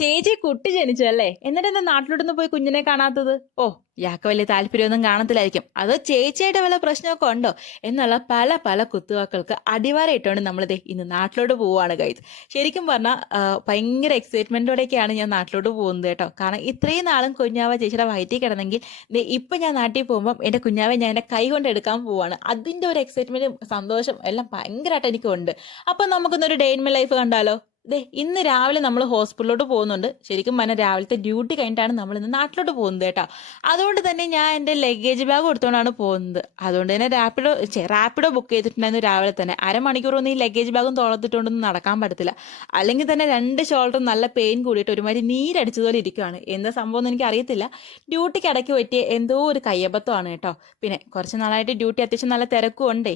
ചേച്ചി കുട്ടി ജനിച്ചല്ലേ എന്നിട്ട് എന്താ നാട്ടിലോട്ടൊന്ന് പോയി കുഞ്ഞിനെ കാണാത്തത്? ഓ ഇയാൾക്ക് വലിയ താല്പര്യമൊന്നും കാണത്തില്ലായിരിക്കും. അത് ചേച്ചിയുടെ വല്ല പ്രശ്നമൊക്കെ ഉണ്ടോ? എന്നുള്ള പല പല കുത്തുവാക്കൾക്ക് അടിവാരമായിട്ടാണ് നമ്മളിത് ഇന്ന് നാട്ടിലോട്ട് പോവുകയാണ് ഗൈസ് ശരിക്കും പറഞ്ഞാൽ ഭയങ്കര എക്സൈറ്റ്മെന്റോടെയൊക്കെയാണ് ഞാൻ നാട്ടിലോട്ട് പോകുന്നത് കേട്ടോ. കാരണം ഇത്രയും നാളും കുഞ്ഞാവ ചേച്ചിയുടെ വയറ്റിൽ കിടന്നെങ്കിൽ ഇപ്പം ഞാൻ നാട്ടിൽ പോകുമ്പോൾ എന്റെ കുഞ്ഞാവെ ഞാൻ എന്റെ കൈ കൊണ്ട് എടുക്കാൻ പോവാണ്. അതിന്റെ ഒരു എക്സൈറ്റ്മെന്റും സന്തോഷം എല്ലാം ഭയങ്കരമായിട്ട് എനിക്കുണ്ട്. അപ്പം നമുക്കൊന്നൊരു ഡേ ഇൻ മൈ ലൈഫ് കണ്ടാലോ? ദേ ഇന്ന് രാവിലെ നമ്മൾ ഹോസ്പിറ്റലിലോട്ട് പോകുന്നുണ്ട്. ശരിക്കും പറഞ്ഞാൽ രാവിലത്തെ ഡ്യൂട്ടി കഴിഞ്ഞിട്ടാണ് നമ്മൾ ഇന്ന് നാട്ടിലോട്ട് പോകുന്നത് കേട്ടോ. അതുകൊണ്ട് തന്നെ ഞാൻ എന്റെ ലഗേജ് ബാഗ് കൊടുത്തുകൊണ്ടാണ് പോകുന്നത്. അതുകൊണ്ട് തന്നെ റാപ്പിഡോ റാപ്പിഡോ ബുക്ക് ചെയ്തിട്ടുണ്ടായിരുന്നു രാവിലെ തന്നെ. അരമണിക്കൂറൊന്നും ഈ ലഗേജ് ബാഗും തോളത്തിട്ടുകൊണ്ടൊന്നും നടക്കാൻ പറ്റത്തില്ല. അല്ലെങ്കിൽ തന്നെ രണ്ട് ഷോൾഡറും നല്ല പെയിൻ കൂടിയിട്ട് ഒരുമാതിരി നീരടിച്ചതുപോലെ ഇരിക്കുകയാണ് എന്താ സംഭവം എന്ന് എനിക്ക് അറിയത്തില്ല. ഡ്യൂട്ടിക്ക് ഇടയ്ക്ക് പറ്റിയ എന്തോ ഒരു കയ്യബദ്ധമാണ് കേട്ടോ. പിന്നെ കുറച്ച് നാളായിട്ട് ഡ്യൂട്ടി അത്യാവശ്യം നല്ല തിരക്കും ഉണ്ടേ.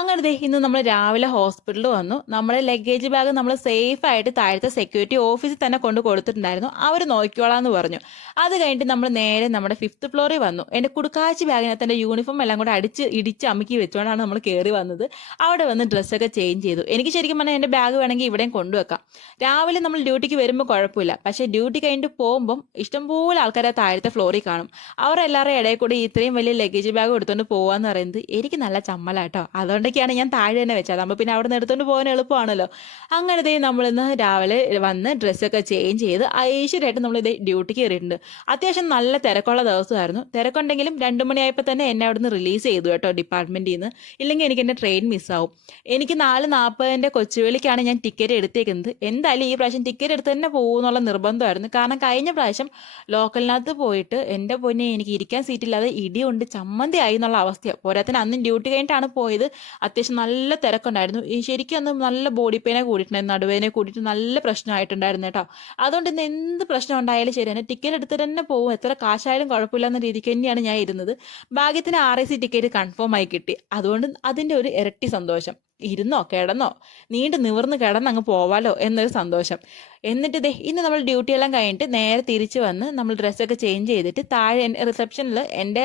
അങ്ങനെ ഇന്ന് നമ്മൾ രാവിലെ ഹോസ്പിറ്റലിൽ വന്നു. നമ്മുടെ ലഗേജ് ബാഗ് നമ്മൾ സേഫ് ആയിട്ട് താഴത്തെ സെക്യൂരിറ്റി ഓഫീസിൽ തന്നെ കൊണ്ട് കൊടുത്തിട്ടുണ്ടായിരുന്നു. അവർ നോക്കിക്കോളാം എന്ന് പറഞ്ഞു. അത് കഴിഞ്ഞിട്ട് നമ്മൾ നേരെ നമ്മുടെ ഫിഫ്ത്ത് ഫ്ലോറിൽ വന്നു. എന്റെ കുടുക്കാഴ്ച ബാഗിനകത്ത് എന്റെ യൂണിഫോം എല്ലാം കൂടെ അടിച്ച് ഇടിച്ച് അമുക്കി വെച്ചുകൊണ്ടാണ് നമ്മൾ കയറി വന്നത്. അവിടെ വന്ന് ഡ്രസ്സൊക്കെ ചേഞ്ച് ചെയ്തു. എനിക്ക് ശരിക്കും പറഞ്ഞാൽ എന്റെ ബാഗ് വേണമെങ്കിൽ ഇവിടെയും കൊണ്ടുവെക്കാം രാവിലെ നമ്മൾ ഡ്യൂട്ടിക്ക് വരുമ്പോൾ കുഴപ്പമില്ല. പക്ഷേ ഡ്യൂട്ടി കഴിഞ്ഞിട്ട് പോകുമ്പം ഇഷ്ടംപോലെ ആൾക്കാരെ താഴത്തെ ഫ്ലോറിൽ കാണും. അവരെല്ലാവരുടെ ഇടയിൽ കൂടി ഇത്രയും വലിയ ലഗേജ് ബാഗ് എടുത്തുകൊണ്ട് പോകാന്ന് പറയുന്നത് എനിക്ക് നല്ല ചമ്മലാട്ടോ. അതുകൊണ്ടൊക്കെയാണ് ഞാൻ താഴെ തന്നെ വെച്ചത്. നമ്മൾ പിന്നെ അവിടെ നിന്ന് എടുത്തുകൊണ്ട് പോകാൻ എളുപ്പമാണല്ലോ. അങ്ങനെ ദേ നമ്മളിന്ന് രാവിലെ വന്ന് ഡ്രസ്സൊക്കെ ചേഞ്ച് ചെയ്ത് ഐശ്വര്യമായിട്ട് നമ്മൾ ഇത് ഡ്യൂട്ടിക്ക് കയറിയിട്ടുണ്ട്. അത്യാവശ്യം നല്ല തിരക്കുള്ള ദിവസമായിരുന്നു. തിരക്കുണ്ടെങ്കിലും രണ്ട് മണിയായപ്പോൾ തന്നെ എന്നെ അവിടുന്ന് റിലീസ് ചെയ്തു കേട്ടോ ഡിപ്പാർട്ട്മെന്റിൽ നിന്ന് ഇല്ലെങ്കിൽ എനിക്ക് എന്റെ ട്രെയിൻ മിസ്സാവും എനിക്ക് നാല് നാൽപ്പതിന്റെ കൊച്ചുവേളിക്കാണ് ഞാൻ ടിക്കറ്റ് എടുത്തേക്കുന്നത്. എന്തായാലും ഈ പ്രാവശ്യം ടിക്കറ്റ് എടുത്ത് തന്നെ പോകുമെന്നുള്ള നിർബന്ധമായിരുന്നു. കാരണം കഴിഞ്ഞ പ്രാവശ്യം ലോക്കലിനകത്ത് പോയിട്ട് എന്റെ പൊന്നെ എനിക്ക് ഇരിക്കാൻ സീറ്റില്ലാതെ ഇടിയുണ്ട് ചമ്മന്തി ആയി എന്നുള്ള അവസ്ഥയാണ് പോരാത്തിന് അന്ന് ഡ്യൂട്ടി കഴിഞ്ഞിട്ടാണ് പോയത്. അത്യാവശ്യം നല്ല തിരക്കുണ്ടായിരുന്നു. ശരിക്കും അന്ന് നല്ല ബോഡി പെയിനെ കൂടിയിട്ടുണ്ടായിരുന്നു. നടുവേനെ കൂടിയിട്ട് നല്ല പ്രശ്നമായിട്ടുണ്ടായിരുന്നു കേട്ടോ. അതുകൊണ്ട് ഇന്ന് എന്ത് പ്രശ്നം ഉണ്ടായാലും ശരി തന്നെ ടിക്കറ്റ് എടുത്തിട്ട് തന്നെ പോകും. എത്ര കാശായാലും കുഴപ്പമില്ല എന്ന രീതിക്ക് തന്നെയാണ് ഞാൻ ഇരുന്നത്. ഭാഗ്യത്തിന് R I C ticket confirm ആയി കിട്ടി. അതുകൊണ്ട് അതിന്റെ ഒരു ഇരട്ടി സന്തോഷം. ഇരുന്നോ കിടന്നോ? നീണ്ടു നിവർന്ന് കിടന്ന് അങ്ങ് പോവാലോ എന്നൊരു സന്തോഷം. എന്നിട്ട് ദേ ഇന്ന് നമ്മൾ ഡ്യൂട്ടി എല്ലാം കഴിഞ്ഞിട്ട് നേരെ തിരിച്ച് വന്ന് നമ്മൾ ഡ്രസ്സൊക്കെ ചേഞ്ച് ചെയ്തിട്ട് താഴെ റിസപ്ഷനിൽ എന്റെ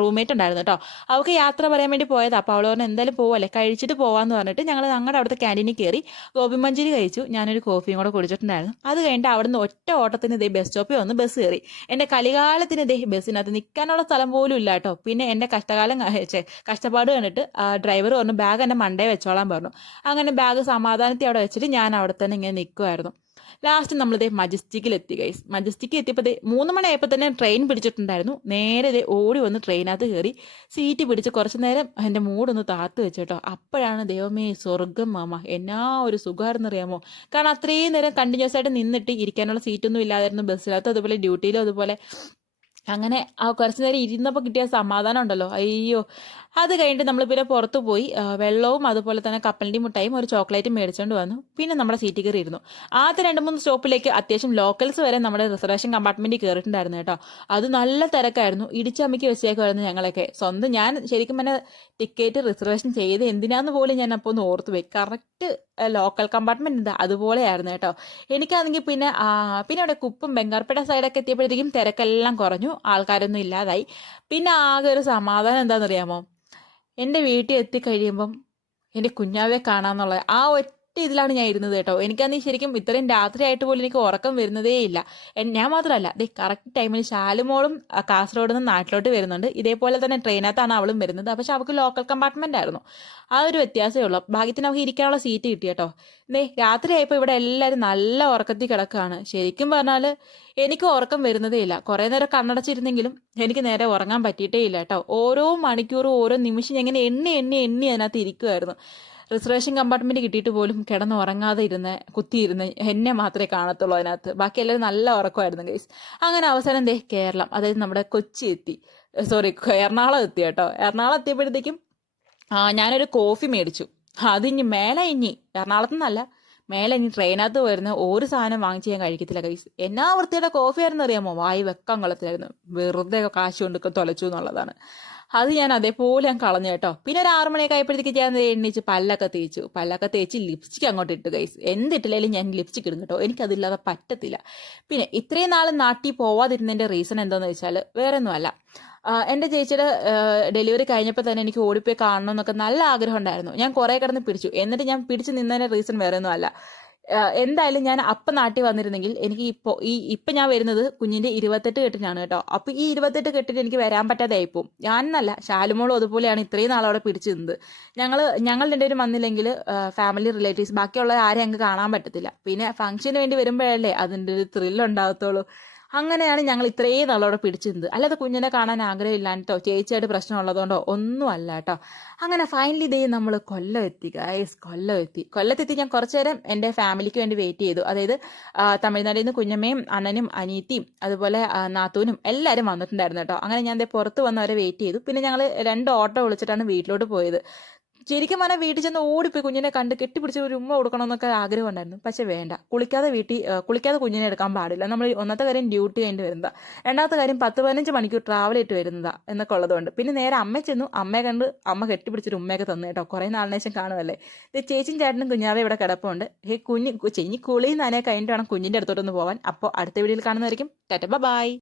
റൂംമേറ്റ് ഉണ്ടായിരുന്നു കേട്ടോ. അവൾക്ക് യാത്ര പറയാൻ വേണ്ടി പോയതാണ് അപ്പോൾ പറഞ്ഞു എന്തായാലും പോവല്ലേ? കഴിച്ചിട്ട് പോവാന്ന് പറഞ്ഞിട്ട് ഞങ്ങൾ ഞങ്ങളുടെ അവിടുത്തെ ക്യാന്റീനിൽ കയറി ഗോപി മഞ്ചൂരി കഴിച്ചു. ഞാനൊരു കോഫിയും കൂടെ കുടിച്ചിട്ടുണ്ടായിരുന്നു. അത് കഴിഞ്ഞിട്ട് അവിടുന്ന് ഒറ്റ ഓട്ടത്തിന് ഇതേ ബസ് സ്റ്റോപ്പിൽ വന്ന് ബസ് കയറി എന്റെ കലികാലത്തിന് ഇതേ ബസ്സിനകത്ത് നിൽക്കാനുള്ള സ്ഥലം പോലും ഇല്ല കേട്ടോ. പിന്നെ എന്റെ കഷ്ടകാലം കഷ്ടപ്പാട് കണ്ടിട്ട് ഡ്രൈവർ പറഞ്ഞു ബാഗ് എന്റെ മണ്ടേ വെച്ചോളാൻ പറഞ്ഞു. അങ്ങനെ ബാഗ് സമാധാനത്തിൽ അവിടെ വെച്ചിട്ട് ഞാൻ അവിടെ തന്നെ ഇങ്ങനെ നിൽക്കുമായിരുന്നു ലാസ്റ്റ് നമ്മളിതേ മജസ്റ്റിക്കിൽ എത്തി ഗൈസ് മജസ്റ്റിക്കിൽ എത്തിയപ്പോൾ മൂന്ന് മണിയായപ്പോൾ തന്നെ ട്രെയിൻ പിടിച്ചിട്ടുണ്ടായിരുന്നു. നേരെ ദേ ഓടി വന്ന് ട്രെയിനകത്ത് കയറി സീറ്റ് പിടിച്ച് കുറച്ച് നേരം എന്റെ മൂടൊന്ന് താത്ത് വെച്ചു കേട്ടോ. അപ്പോഴാണ് ദൈവമേ സ്വർഗം മാമ. എന്നാ ഒരു സുഖമായിരുന്നറിയാമോ കാരണം അത്രയും നേരം കണ്ടിന്യൂസ് ആയിട്ട് നിന്നിട്ട് ഇരിക്കാനുള്ള സീറ്റൊന്നും ഇല്ലാതായിരുന്നു. ബസ്സിനകത്ത് അതുപോലെ ഡ്യൂട്ടിയിലും അതുപോലെ. അങ്ങനെ ആ കുറച്ച് നേരം ഇരുന്നപ്പോൾ കിട്ടിയ സമാധാനം ഉണ്ടല്ലോ. അയ്യോ. അത് കഴിഞ്ഞിട്ട് നമ്മൾ പിന്നെ പുറത്തു പോയി വെള്ളവും അതുപോലെ തന്നെ കപ്പലിന്റെ മുട്ടായും ഒരു ചോക്ലേറ്റും മേടിച്ചുകൊണ്ട് വന്നു. പിന്നെ നമ്മുടെ സീറ്റിൽ കയറിയിരുന്നു. ആദ്യത്തെ രണ്ട് മൂന്ന് സ്റ്റോപ്പിലേക്ക് അത്യാവശ്യം ലോക്കൽസ് വരെ നമ്മുടെ റിസർവേഷൻ കമ്പാർട്ട്മെന്റിൽ കയറിയിട്ടുണ്ടായിരുന്നു കേട്ടോ. അത് നല്ല തിരക്കായിരുന്നു. ഇടിച്ചമ്മയ്ക്ക് വെച്ചേക്കുമായിരുന്നു ഞങ്ങളൊക്കെ. സ്വന്തം ഞാൻ ശരിക്കും തന്നെ ടിക്കറ്റ് റിസർവേഷൻ ചെയ്ത് എന്തിനാന്ന് പോലും ഞാൻ അപ്പോൾ ഒന്ന് ഓർത്ത് പോയി. കറക്റ്റ് ലോക്കൽ കമ്പാർട്ട്മെന്റ് ഉണ്ട് അതുപോലെയായിരുന്നു കേട്ടോ. എനിക്കാണെങ്കിൽ പിന്നെ പിന്നെ അവിടെ കുപ്പും ബംഗാർപ്പേട്ട സൈഡൊക്കെ എത്തിയപ്പോഴത്തേക്കും തിരക്കെല്ലാം കുറഞ്ഞു. ആൾക്കാരൊന്നും ഇല്ലാതായി. പിന്നെ ആകെ ഒരു സമാധാനം എന്താണെന്നറിയാമോ? എന്റെ വീട്ടിൽ എത്തിക്കഴിയുമ്പം എന്റെ കുഞ്ഞാവെ കാണാമെന്നുള്ള ആ ഒറ്റ ഇതിലാണ് ഞാൻ ഇരുന്നത് കേട്ടോ. എനിക്കന്ന് ശരിക്കും ഇത്രയും രാത്രിയായിട്ട് പോലും എനിക്ക് ഉറക്കം വരുന്നതേ ഇല്ല. ഞാൻ മാത്രമല്ല ദേ കറക്റ്റ് ടൈമിൽ ശാലുമോളും കാസർഗോഡ് നിന്ന് നാട്ടിലോട്ട് വരുന്നുണ്ട്. ഇതേപോലെ തന്നെ ട്രെയിനകത്താണ് അവളും വരുന്നത്. പക്ഷെ അവൾക്ക് ലോക്കൽ കമ്പാർട്ട്മെന്റ് ആയിരുന്നു. ആ ഒരു വ്യത്യാസമേ ഉള്ളൂ. ഭാഗ്യത്തിന് അവൾക്ക് ഇരിക്കാനുള്ള സീറ്റ് കിട്ടി കേട്ടോ. ദേ രാത്രിയായപ്പോൾ ഇവിടെ എല്ലാവരും നല്ല ഉറക്കത്തിൽ കിടക്കുകയാണ് ശരിക്കും പറഞ്ഞാൽ എനിക്ക് ഉറക്കം വരുന്നതേ ഇല്ല. കുറേ നേരം കണ്ണടച്ചിരുന്നെങ്കിലും എനിക്ക് നേരെ ഉറങ്ങാൻ പറ്റിയിട്ടേ ഇല്ല കേട്ടോ. ഓരോ മണിക്കൂറും ഓരോ നിമിഷം ഞാൻ ഇങ്ങനെ എണ്ണി എണ്ണി എണ്ണി അതിനകത്ത് ഇരിക്കുമായിരുന്നു റിസർവേഷൻ കമ്പാർട്ട്മെന്റ് കിട്ടിയിട്ട് പോലും കിടന്ന് ഉറങ്ങാതെ ഇരുന്ന് കുത്തിയിരുന്ന് എന്നെ മാത്രമേ കാണത്തുള്ളൂ അതിനകത്ത്. ബാക്കി എല്ലാവരും നല്ല ഉറക്കമായിരുന്നു ഗൈസ് അങ്ങനെ അവസാനം ദേ കേരളം അതായത് നമ്മുടെ കൊച്ചി എത്തി. സോറി എറണാകുളം എത്തി കേട്ടോ. എറണാകുളം എത്തിയപ്പോഴത്തേക്കും ഞാനൊരു കോഫി മേടിച്ചു. അതിഞ്ഞ് മേലെ ഇഞ്ഞി. എറണാകുളത്ത് നിന്നല്ല മേലെ ഇനി ട്രെയിനകത്ത് വരുന്ന ഒരു സാധനം വാങ്ങിച്ച് ഞാൻ കഴിക്കത്തില്ല കൈസ് എന്നാ വൃത്തിയുടെ കോഫി ആയിരുന്നു അറിയാമോ? വായി വെക്കാൻ കൊള്ളത്തിലായിരുന്നു വെറുതെ കാശ് കൊണ്ട് തൊലച്ചു എന്നുള്ളതാണ്. അത് ഞാൻ അതേപോലെ ഞാൻ കളഞ്ഞു കേട്ടോ. പിന്നെ ഒരു ആറു മണിയൊക്കെ ആയപ്പോഴത്തേക്ക് ഞാൻ എണ്ണിച്ച് പല്ലൊക്കെ തേച്ചു. പല്ലൊക്കെ തേച്ച് ലിപ്സ്റ്റിക് അങ്ങോട്ട് ഇട്ട് കൈസ് എന്തിട്ടില്ലെങ്കിലും ഞാൻ ലിപ്സ്റ്റിക് ഇടും കേട്ടോ. എനിക്കതില്ലാതെ പറ്റത്തില്ല. പിന്നെ ഇത്രയും നാൾ നാട്ടിൽ പോവാതിരുന്നതിന്റെ റീസൺ എന്താണെന്ന് വെച്ചാൽ വേറെ ഒന്നുമല്ല എന്റെ ചേച്ചിയുടെ ഡെലിവറി കഴിഞ്ഞപ്പോൾ തന്നെ എനിക്ക് ഓടിപ്പോയി കാണണം എന്നൊക്കെ നല്ല ആഗ്രഹം ഉണ്ടായിരുന്നു ഞാൻ കുറേ കിടന്ന് പിടിച്ചു. എന്നിട്ട് ഞാൻ പിടിച്ചു നിന്നതിന്റെ റീസൺ വേറെ ഒന്നുമല്ല എന്തായാലും ഞാൻ അപ്പം നാട്ടിൽ വന്നിരുന്നെങ്കിൽ എനിക്ക് ഇപ്പോൾ ഈ ഇപ്പം ഞാൻ വരുന്നത് കുഞ്ഞിന്റെ ഇരുപത്തെട്ട് കെട്ടിനാണ് കേട്ടോ. അപ്പോൾ ഈ ഇരുപത്തെട്ട് കെട്ടിന് എനിക്ക് വരാൻ പറ്റാതെ ആയിപ്പോവും ഞാൻ എന്നല്ല ശാലുമോളും അതുപോലെയാണ് ഇത്രയും നാളവിടെ പിടിച്ചു നിന്നത്. ഞങ്ങൾ ഞങ്ങൾ രണ്ടുപേരും വന്നില്ലെങ്കിൽ ഫാമിലി റിലേറ്റീവ്സ് ബാക്കിയുള്ള ആരെയും അങ്ങ് കാണാൻ പറ്റത്തില്ല. പിന്നെ ഫംഗ്ഷന് വേണ്ടി വരുമ്പോഴല്ലേ അതിന്റെ ഒരു ത്രില്ല് ഉണ്ടാകത്തുള്ളൂ അങ്ങനെയാണ് ഞങ്ങൾ ഇത്രയും നാളോടെ പിടിച്ചിരുന്നത്. അല്ലാതെ കുഞ്ഞിനെ കാണാൻ ആഗ്രഹമില്ലാട്ടോ ചേച്ചിയായിട്ട് പ്രശ്നമുള്ളതുകൊണ്ടോ ഒന്നും അല്ല കേട്ടോ അങ്ങനെ ഫൈനലി ഇതേ നമ്മൾ കൊല്ലം എത്തി ഗൈസ് കൊല്ലം എത്തി. കൊല്ലത്തെത്തി ഞാൻ കുറച്ചു നേരം എന്റെ ഫാമിലിക്ക് വേണ്ടി വെയിറ്റ് ചെയ്തു. അതായത് തമിഴ്നാട്ടിൽ നിന്ന് കുഞ്ഞമ്മയും അണ്ണനും അനീത്തിയും അതുപോലെ നാത്തൂനും എല്ലാവരും വന്നിട്ടുണ്ടായിരുന്നു കേട്ടോ അങ്ങനെ ഞാൻ ദേ പുറത്ത് വന്നവരെ വെയിറ്റ് ചെയ്തു. പിന്നെ ഞങ്ങൾ രണ്ട് ഓട്ടോ വിളിച്ചിട്ടാണ് വീട്ടിലോട്ട് പോയത്. ശരിക്കും പറഞ്ഞാൽ വീട്ടിൽ ചെന്ന് ഓടിപ്പോയി കുഞ്ഞിനെ കണ്ട് കെട്ടിപ്പിടിച്ച് ഒരു ഉമ്മ കൊടുക്കണമെന്നൊക്കെ ആഗ്രഹം ഉണ്ടായിരുന്നു. പക്ഷെ വേണ്ട. കുളിക്കാതെ വീട്ടിൽ കുളിക്കാതെ കുഞ്ഞിനെ എടുക്കാൻ പാടില്ല. നമ്മൾ ഒന്നാമത്തെ കാര്യം ഡ്യൂട്ടി കഴിഞ്ഞ് വരുന്നതാ. രണ്ടാമത്തെ കാര്യം പത്ത് പതിനഞ്ച് മണിക്കൂർ ട്രാവൽ ചെയ്തിട്ട് വരുന്നതാ എന്നൊക്കെ ഉള്ളതുകൊണ്ട്. പിന്നെ നേരെ അമ്മ ചെന്നു. അമ്മയെ കണ്ട് അമ്മ കെട്ടിപ്പിടിച്ചൊരു ഉമ്മയൊക്കെ തന്നു കേട്ടോ. കുറേ നാളിന് ശേഷം കാണുമല്ലേ ഇത് ചേച്ചിയും ചേട്ടനും കുഞ്ഞാവെ ഇവിടെ കിടപ്പുണ്ട്. ഹേ കുഞ്ഞ് ചെഞ്ഞി കുളിയിൽ നനയെ കഴിഞ്ഞിട്ട് വേണം കുഞ്ഞിന്റെ അടുത്തോട്ടൊന്ന് പോകാൻ അപ്പോൾ അടുത്ത വീഡിയോയിൽ കാണുന്നതായിരിക്കും. Tata bye.